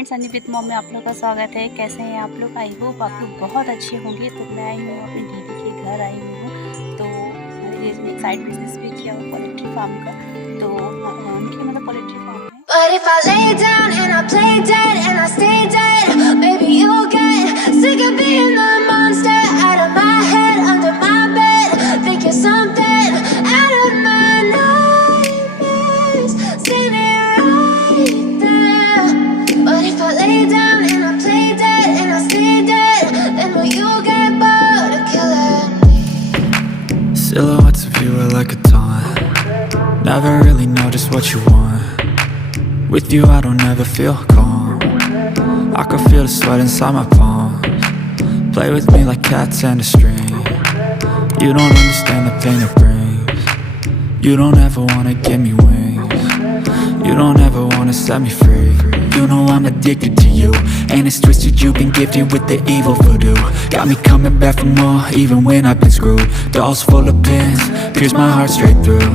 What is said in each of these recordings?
Friends, Sunny with mom में आप लोग का स्वागत है। कैसे हैं आप लोग? आई होप आप लोग बहुत अच्छे होंगे। तो मैं आई हूँ अपनी दीदी के घर आई हूँ। तो मैंने एक साइड बिजनेस भी किया हुआ पोल्ट्री फार्म का। तो उनकी मतलब पोल्ट्री फार्म है। But if I lay down and I play dead and I stay dead, baby you'll get sick of being the monster out of my head, under my bed, think you're something out of my nightmares, standing right there. But if I lay down and I play dead and I stay dead, then will you get bored of killing me? Silhouettes of you are like a taunt. Never really know just what you want. With you I don't ever feel calm. I can feel the sweat inside my palms. Play with me like cats and a string. You don't understand the pain it brings. You don't ever wanna give me wings. You don't ever wanna set me free. You know I'm addicted to you, and it's twisted, you've been gifted with the evil voodoo. Got me coming back for more, even when I've been screwed. Dolls full of pins, pierce my heart straight through.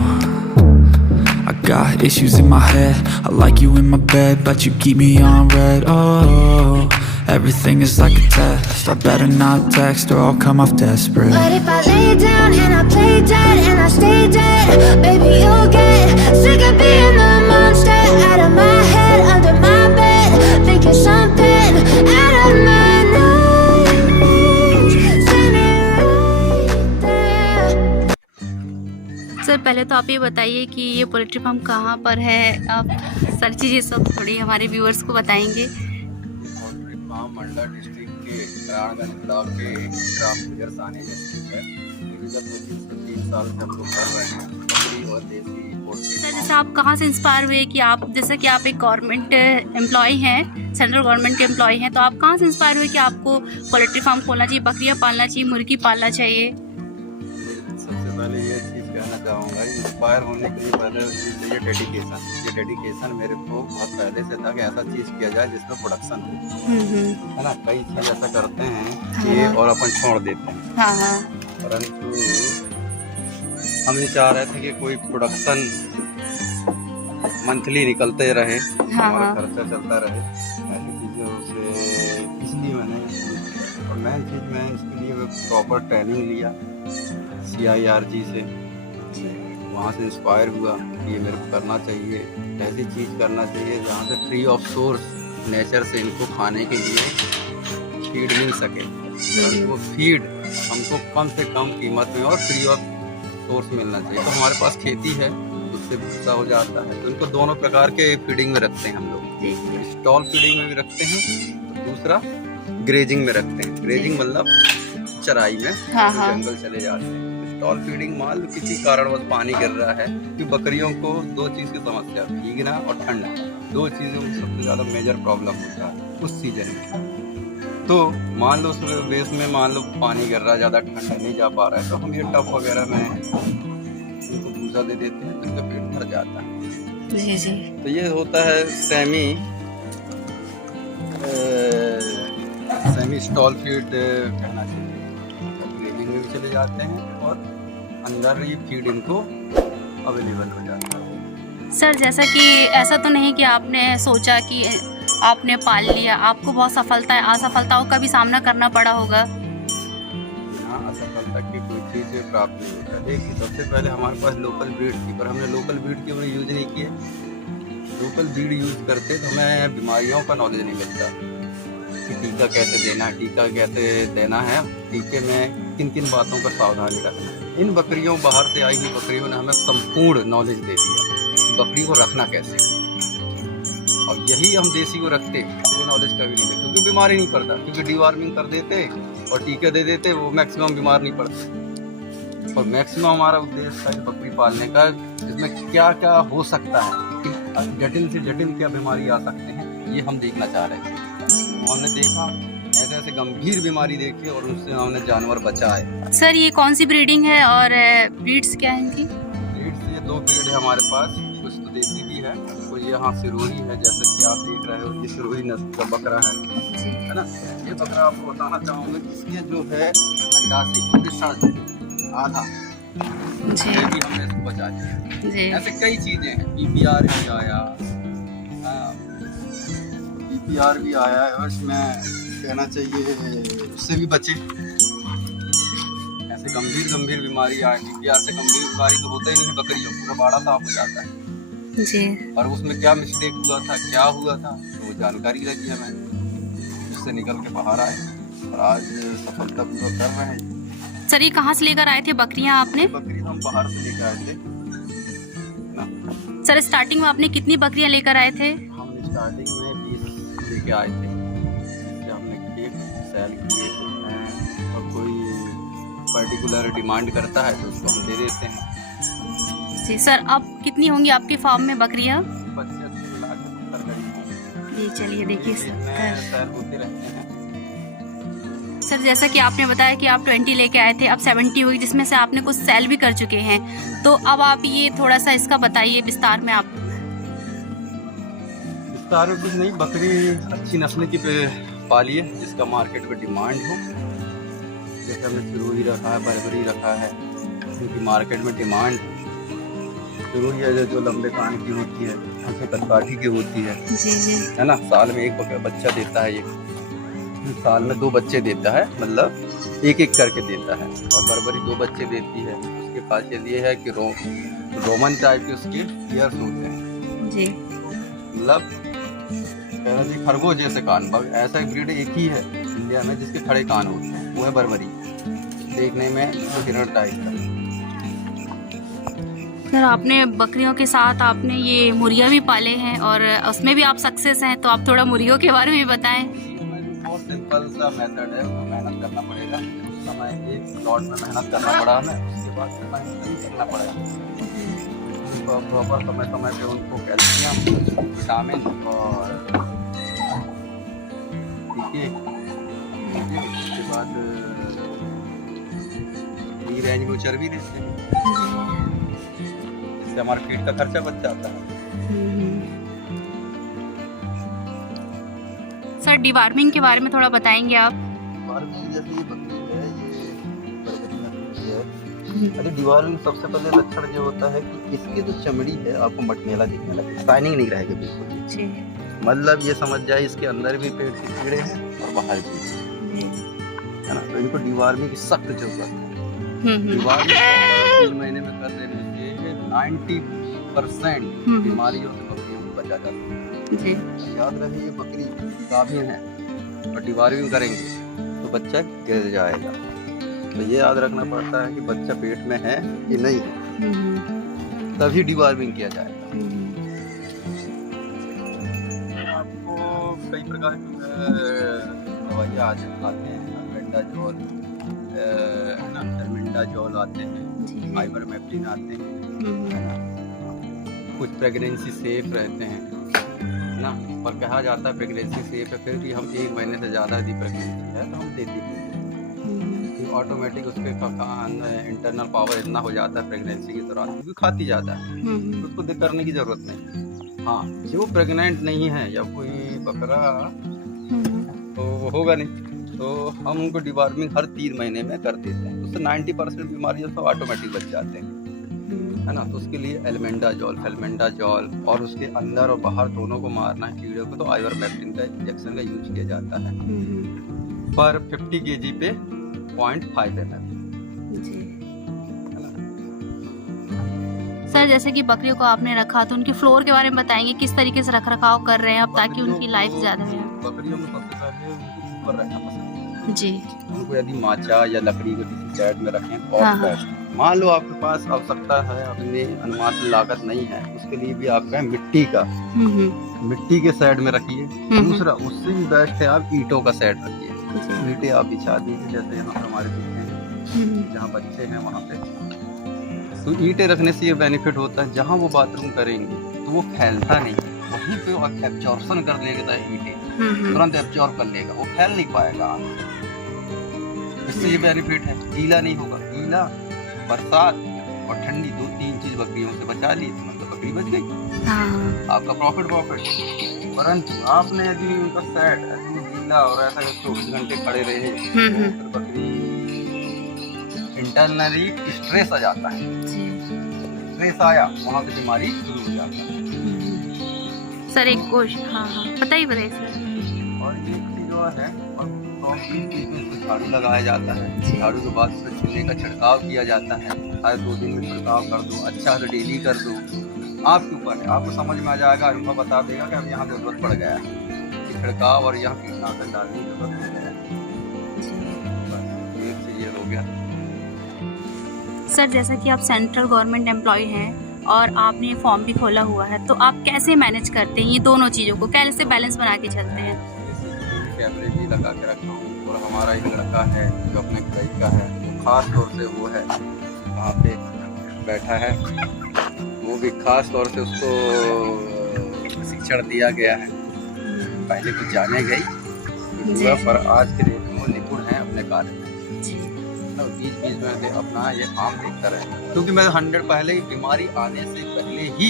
I got issues in my head, I like you in my bed, but you keep me on red. Oh, everything is like a test, I better not text or I'll come off desperate. But if I lay down and I play dead and I stay dead, baby you'll get sick of being the monster out of my head, under my bed, think you're something out of my nightmares, standing right there. Sir, पहले तो आप ये बताइए कि ये poultry farm कहाँ पर है? आप सारी चीज़ें सब थोड़ी हमारे व्यूअर्स को बताएंगे। पोल्ट्री फार्म मंडला डिस्ट्रिक्ट के नारायणगंज ब्लॉक के ग्राम गुजरसानी में स्थित है। विगत 25 साल से हम लोग कर रहे हैं बकरी और देसी पोल्ट्री। सर, जैसे आप कहाँ से इंस्पायर हुए कि आप, जैसे कि आप एक गवर्नमेंट एम्प्लॉय हैं, सेंट्रल गवर्नमेंट के एम्प्लॉय हैं, तो आप कहाँ से इंस्पायर हुए कि आपको पोल्ट्री फार्म खोलना चाहिए, बकरियाँ पालना चाहिए, मुर्गी पालना चाहिए? सबसे पहले ये चीज़ कहना चाहूँगा, इंस्पायर होने के लिए पहले चीज़ चाहिए डेडिकेशन। ये डेडिकेशन मेरे को बहुत पहले से था कि ऐसा चीज़ किया जाए जिसमें प्रोडक्शन हो, है ना। कई चीज़ ऐसा करते हैं ये और अपन छोड़ देते हैं। हाँ हाँ। परंतु हम ये चाह रहे थे कि कोई प्रोडक्शन मंथली निकलते रहे, हमारा खर्चा चलता रहे, ऐसी चीज़ों से इसलिए मैंने और मेन चीज़ मैं इसके लिए प्रॉपर ट्रेनिंग लिया CIRG से, वहाँ से इंस्पायर हुआ कि ये मेरे को करना चाहिए, ऐसी चीज़ करना चाहिए जहाँ से फ्री ऑफ सोर्स नेचर से इनको खाने के लिए फीड मिल सके। वो फीड हमको कम से कम कीमत में और फ्री ऑफ सोर्स मिलना चाहिए। तो हमारे पास खेती है, उससे भूसा हो जाता है, तो इनको दोनों प्रकार के फीडिंग में रखते हैं हम लोग। स्टॉल फीडिंग में भी रखते हैं, तो दूसरा ग्रेजिंग में रखते हैं। ग्रेजिंग मतलब चराई में जंगल चले जाते हैं। स्टॉल फीडिंग मान लो किसी कारणवश पानी गिर रहा है, कि बकरियों को दो चीज़ की समस्या, भीगना और ठंडा, दो चीज़ों में सबसे ज़्यादा मेजर प्रॉब्लम होता है उस सीजन में। तो मान लो सुबह बेस में मान लो पानी गिर रहा है, ज़्यादा ठंडा नहीं जा पा रहा है, तो हम ये टब वगैरह में उनको भूसा दे देते हैं, तो उनका पेट भर जाता है। जी जी। तो ये होता है सेमी स्टॉल फीड कहना चाहिए। ग्रेजिंग में भी चले जाते हैं और अंदर ये फीड इनको अवेलेबल हो जाता है। सर, जैसा कि ऐसा तो नहीं कि आपने सोचा कि आपने पाल लिया, आपको बहुत असफलताओं का भी सामना करना पड़ा होगा। हाँ, असफलता की कोई चीज़ प्राप्त नहीं होता। देखिए, सबसे पहले हमारे पास लोकल ब्रीड थी, पर हमने लोकल ब्रीड की हमने यूज़ नहीं किए। लोकल ब्रीड यूज़ करते तो हमें बीमारियों का नॉलेज नहीं मिलता कि टीका कैसे देना है, टीका कैसे देना है, टीके में किन किन बातों पर सावधानी रखना है। इन बकरियों, बाहर से आई हुई बकरियों ने हमें संपूर्ण नॉलेज दे दिया कि बकरी को रखना कैसे। और यही हम देसी को रखते वो नॉलेज कभी नहीं देते, क्योंकि बीमार ही नहीं पड़ता, क्योंकि डीवार्मिंग कर देते और टीके दे देते, वो मैक्सिमम बीमार नहीं पड़ते। और मैक्सिमम हमारा उद्देश्य था बकरी पालने का, जिसमें क्या क्या हो सकता है, जटिल से जटिल क्या बीमारी आ सकते हैं, ये हम देखना चाह रहे थे। हमने देखा ऐसे ऐसे गंभीर बीमारी देखी और उससे हमने जानवर बचाए। सर, ये कौन सी ब्रीडिंग है और ब्रीड्स क्या हैं इनकी? ब्रीड्स ये दो ब्रीड है हमारे पास, कुछ तो देसी भी है, कुछ यहाँ सिरोही है, जैसे कि आप देख रहे हो, ये सिरोही नस्ल का बकरा है ना। ये बकरा आपको बताना चाहूँगा कि इसके जो है अंडासी आधा, ये भी हमने इसको बचा दिया। ऐसे कई चीज़ें हैं, PPR भी आया, PR भी आया है और इसमें कहना चाहिए उससे भी बचे। ऐसे गंभीर बीमारी आए, PR से गंभीर बीमारी तो होता ही नहीं है बकरियों, पूरा बाड़ा साफ हो जाता है। जी। और उसमें क्या मिस्टेक हुआ था, क्या हुआ था, तो वो जानकारी रखी है मैंने, जिससे निकल के बाहर आए और आज सफलतापूर्वक कर रहे हैं। सर ये कहाँ से लेकर आए थे बकरियाँ आपने? बकरी हम बाहर से लेकर आए थे ना। सर स्टार्टिंग में आपने कितनी बकरियाँ लेकर आए थे? हमने स्टार्टिंग में 20 लेके आए थे, जिससे हमने केक सेल किए हैं और कोई पर्टिकुलर डिमांड करता है तो उसको हम दे देते हैं। जी सर, अब कितनी होंगी आपके फार्म में बकरियाँ? 25 से मिला के 70 लगी। जी चलिए देखिए सर। सेल होते रहते हैं। सर जैसा कि आपने बताया कि आप 20 लेके आए थे, अब 70 हुई, जिसमें से आपने कुछ सेल भी कर चुके हैं, तो अब आप ये थोड़ा सा इसका बताइए विस्तार में। आप विस्तार में कुछ नहीं, बकरी अच्छी नस्ल की पाली है जिसका मार्केट में डिमांड हो। जैसे हमने सिरोही रखा है, बरबरी रखा है, क्योंकि मार्केट में डिमांड है। सिरोही है जो लंबे कान की होती है, ऐसे कदकाठी की होती है, जी जी है ना। साल में एक बच्चा देता है, ये साल में 2 बच्चे देता है, मतलब एक करके देता है। और बरबरी 2 बच्चे देती है। उसकी खासियत ये है कि रोमन टाइप के उसके ईयर्स होते हैं, जी, मतलब कहना चाहिए खरगोश जैसे कान। ऐसा एक ब्रीड एक ही है इंडिया में जिसके खड़े कान होते हैं, वो है बरबरी। देखने में हिरण टाइप का। सर आपने बकरियों के साथ आपने ये मुर्गियाँ भी पाले हैं और उसमें भी आप सक्सेस हैं, तो आप थोड़ा मुर्गियों के बारे में भी बताएं। बहुत सिंपल सा मेथड है, उसमें मेहनत करना पड़ेगा। समय एक प्लॉट में मेहनत करना पड़ा हमें, उसके बाद करना पड़ेगा। प्रॉपर समय पे उनको कैल्शियम, विटामिन और उसके बाद रेंज में चर्बी देते हैं, जिससे हमारे फीड का खर्चा बच जाता है। सर डिवार्मिंग के बारे में थोड़ा बताएंगे आप? डिवार्मिंग जैसे ये बकरी है, ये बरबरी नस्ल की है। अरे डिवार्मिंग सबसे पहले लक्षण जो होता है कि इसकी जो चमड़ी है आपको मटमेला दिखने लगेगा, शाइनिंग नहीं रहेगी बिल्कुल जी। मतलब ये समझ जाए इसके अंदर भी पेट के कीड़े हैं और बाहर भी, है ना। तो इनको डिवार्मिंग की सख्त जरूरत है। डिवार्मिंग 3 महीने में कर देने से 90% बीमारियों से बकरियों को बचा जा सकता है। याद रहे ये बकरी गाभिन है और डिवार्मिंग करेंगे तो बच्चा गिर जाएगा। तो ये याद रखना पड़ता है कि बच्चा पेट में है कि नहीं है, तभी डिवार्मिंग किया जाएगा। आपको कई प्रकार की दवाइयाँ आते हैं, अल्बेंडाजोल है ना, एल्बेंडाजोल आते हैं, आइवरमेक्टिन आते हैं, कुछ प्रेगनेंसी सेफ रहते हैं ना। पर कहा जाता है प्रेगनेंसी सेफ है, फिर भी हम 1 महीने से ज़्यादा यदि प्रेगनेंसी है तो हम देते हैं। ऑटोमेटिक उसके इंटरनल पावर इतना हो जाता है प्रेगनेंसी के दौरान, क्योंकि खाती ज़्यादा है, तो उसको करने की ज़रूरत नहीं। हाँ, जो प्रेग्नेंट नहीं है या कोई बकरा तो वो होगा नहीं, तो हम उनको डिवार्मिंग हर 3 महीने में कर देते हैं। उससे 90% बीमारियाँ सब ऑटोमेटिक बच जाते हैं, है ना। तो उसके लिए एल्बेंडाजोल, फेल्बेंडाजोल और उसके अंदर और बाहर दोनों को मारना है कीड़े को, तो आइवरमेक्टिन का इंजेक्शन का यूज किया जाता है पर 50 kg पे 0.5 ml। सर जैसे कि बकरियों को आपने रखा तो उनके फ्लोर के बारे में बताएंगे, किस तरीके से रख रखाव कर रहे हैं अब ताकि उनकी लाइफ ज़्यादा है? बकरियों को सबसे पहले उनको ऊपर रखना पसंद है जी। उनको यदि माचा या लकड़ी को किसी साइड में रखें बहुत बेस्ट। मान लो आपके पास आवश्यकता है, अपने अनुमान लागत नहीं है, उसके लिए भी आपका मिट्टी का, मिट्टी के साइड में रखिए। दूसरा उससे भी बेस्ट है आप ईंटों का साइड रखिए। ईंटें आप बिछा दीजिए, जैसे यहाँ पर हमारे दिखते हैं जहाँ बच्चे हैं वहाँ पे, तो ईंटें रखने से ये बेनिफिट होता है, जहाँ वो बाथरूम करेंगे तो वो फैलता नहीं, वहीं पे एब्जॉर्प्शन कर लेगा ईंटें, तुरंत एब्जॉर्ब कर लेगा, वो फैल नहीं पाएगा। इससे ये बेनिफिट है, गीला नहीं होगा। गीला, बरसात और ठंडी 2-3 चीज बकरियों से बचा ली तो मतलब बकरी बच गई, आपका प्रॉफिट। परंतु आपने यदि उनका सेट गीला और ऐसा 24 घंटे खड़े रहे तो बकरी इंटरनली स्ट्रेस आ जाता है, स्ट्रेस आया वहाँ से बीमारी शुरू हो जाती है। सर एक क्वेश्चन, हाँ बताइए सर। हुआ है और बीच बीच में उसको झाड़ू लगाया जाता है। झाड़ू के बाद उसमें चूने का छिड़काव किया जाता है। हर 2 दिन में छिड़काव कर दो, अच्छा से डेली कर दो। आपके ऊपर है, आपको समझ में आ जाएगा, अनुभव बता देगा कि अब यहाँ जरूरत पड़ गया है छिड़काव और यहाँ कीटनाशक डालने की जरूरत पड़ गया है। बस ये हो गया। सर जैसा कि आप सेंट्रल गवर्नमेंट एम्प्लॉय हैं और आपने ये फॉर्म भी खोला हुआ है, तो आप कैसे मैनेज करते हैं ये दोनों चीज़ों को, कैसे बैलेंस बना के चलते हैं? कैमरे भी लगा के रखा हूँ और हमारा एक लड़का है जो अपने भाई का है, वो खास तौर से वो है वहाँ पे बैठा है, वो भी खास तौर से उसको प्रशिक्षण दिया गया है। पहले कुछ जाने गई हुआ पर आज के डेट में वो निपुण है अपने कार्य में। बीच बीच में अपना ये काम देखता रहे, क्योंकि मैं 100 पहले ही बीमारी आने से पहले ही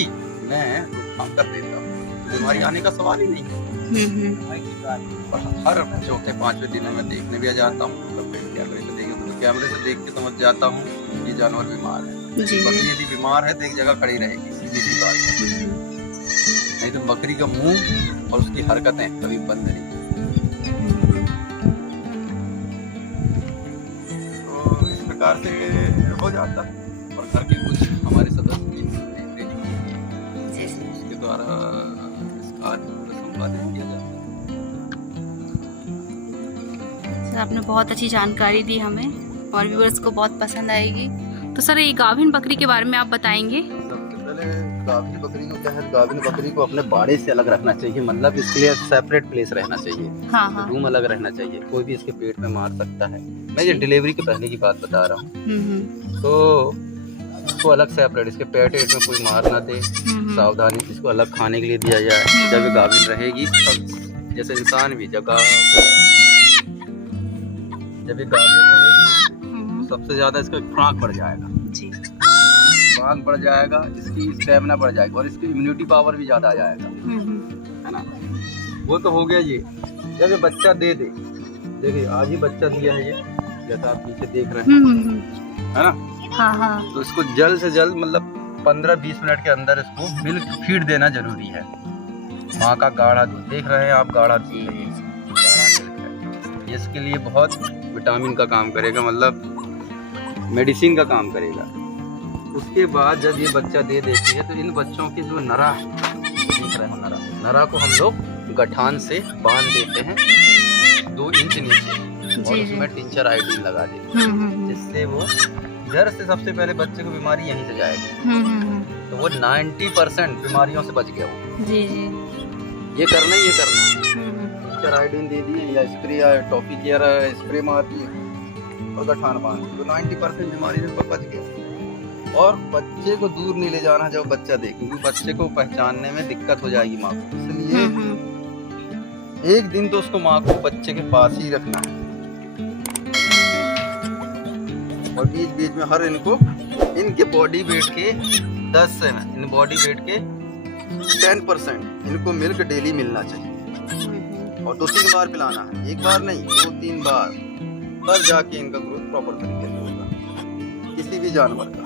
मैं रोकथाम कर देता हूँ। बीमारी आने का सवाल ही नहीं है। हर चौथे 5वें दिन में देखने भी आ जाता हूँ, कैमरे से देख के समझ जाता हूँ ये जानवर बीमार है। बकरी यदि बीमार है तो एक जगह खड़ी रहेगी, सीधी बात है। नहीं तो बकरी का मुंह और उसकी हरकतें कभी बंद नहीं। तो इस प्रकार से हो जाता है और घर के कुछ हमारे सदस्य भी देखते हैं, इसके द्वारा इस कार्य को संपादित किया जाता है। सर आपने बहुत अच्छी जानकारी दी हमें और व्यूअर्स को बहुत पसंद आएगी। तो सर ये गाभिन बकरी के बारे में आप बताएंगे? सबसे पहले गाभिन बकरी को क्या है, गाभिन बकरी को अपने बाड़े से अलग रखना चाहिए, मतलब इसके लिए सेपरेट प्लेस रहना चाहिए। हाँ। रूम अलग रहना चाहिए, कोई भी इसके पेट में मार सकता है। मैं ये डिलीवरी के पहले की बात बता रहा हूँ। तो इसको अलग सेपरेट, इसके पेट में कोई मार ना दे, सावधानी इसको अलग खाने के लिए दिया जाए। जब ये गाभिन रहेगी तब जैसे इंसान भी जब ये गाभिन रहेगी सबसे ज्यादा इसका खुराक बढ़ जाएगा, खुराक बढ़ जाएगा, इसकी स्टेमिना बढ़ जाएगा और इसकी इम्यूनिटी पावर भी ज्यादा आ जाएगा, है ना। वो तो हो गया ये। जब ये बच्चा दे दे, देखिए आज ही बच्चा दिया है ये, जैसा आप पीछे देख रहे हैं, है ना। हाँ। तो इसको जल्द से जल्द मतलब 15-20 मिनट के अंदर इसको मिल्क फीड देना जरूरी है। माँ का गाढ़ा दूध देख रहे हैं आप, गाढ़ा दूध है, इसके लिए बहुत विटामिन का काम करेगा, मतलब मेडिसिन का काम करेगा। उसके बाद जब ये बच्चा दे देती है तो इन बच्चों के जो नरा देख रहे हैं, नरा को हम लोग गठान से बांध देते हैं 2 इंच नीचे और उसमें टिंचर आयोडीन लगा देते हैं, जिससे वो जड़ से सबसे पहले बच्चे को बीमारी यहीं से जाएगी। तो वो 90% बीमारियों से बच गया वो। ये करना ही टिंचर आयोडीन दे दिए या स्प्रे या टॉफी केयर स्प्रे मार दिए और गठान बांध दिए, तो 90% बीमारी से बच गया। और बच्चे को दूर नहीं ले जाना जब बच्चा दे, क्योंकि बच्चे को पहचानने में दिक्कत हो जाएगी माँ को, इसलिए एक दिन तो उसको माँ को बच्चे के पास ही रखना है। और बीच बीच में हर इनके बॉडी वेट के 10 से इन बॉडी वेट के 10% इनको मिल्क डेली मिलना चाहिए और 2-3 बार पिलाना है, एक बार नहीं 2-3 बार, तब जाके इनका ग्रोथ प्रॉपर तरीके से होगा किसी भी जानवर का।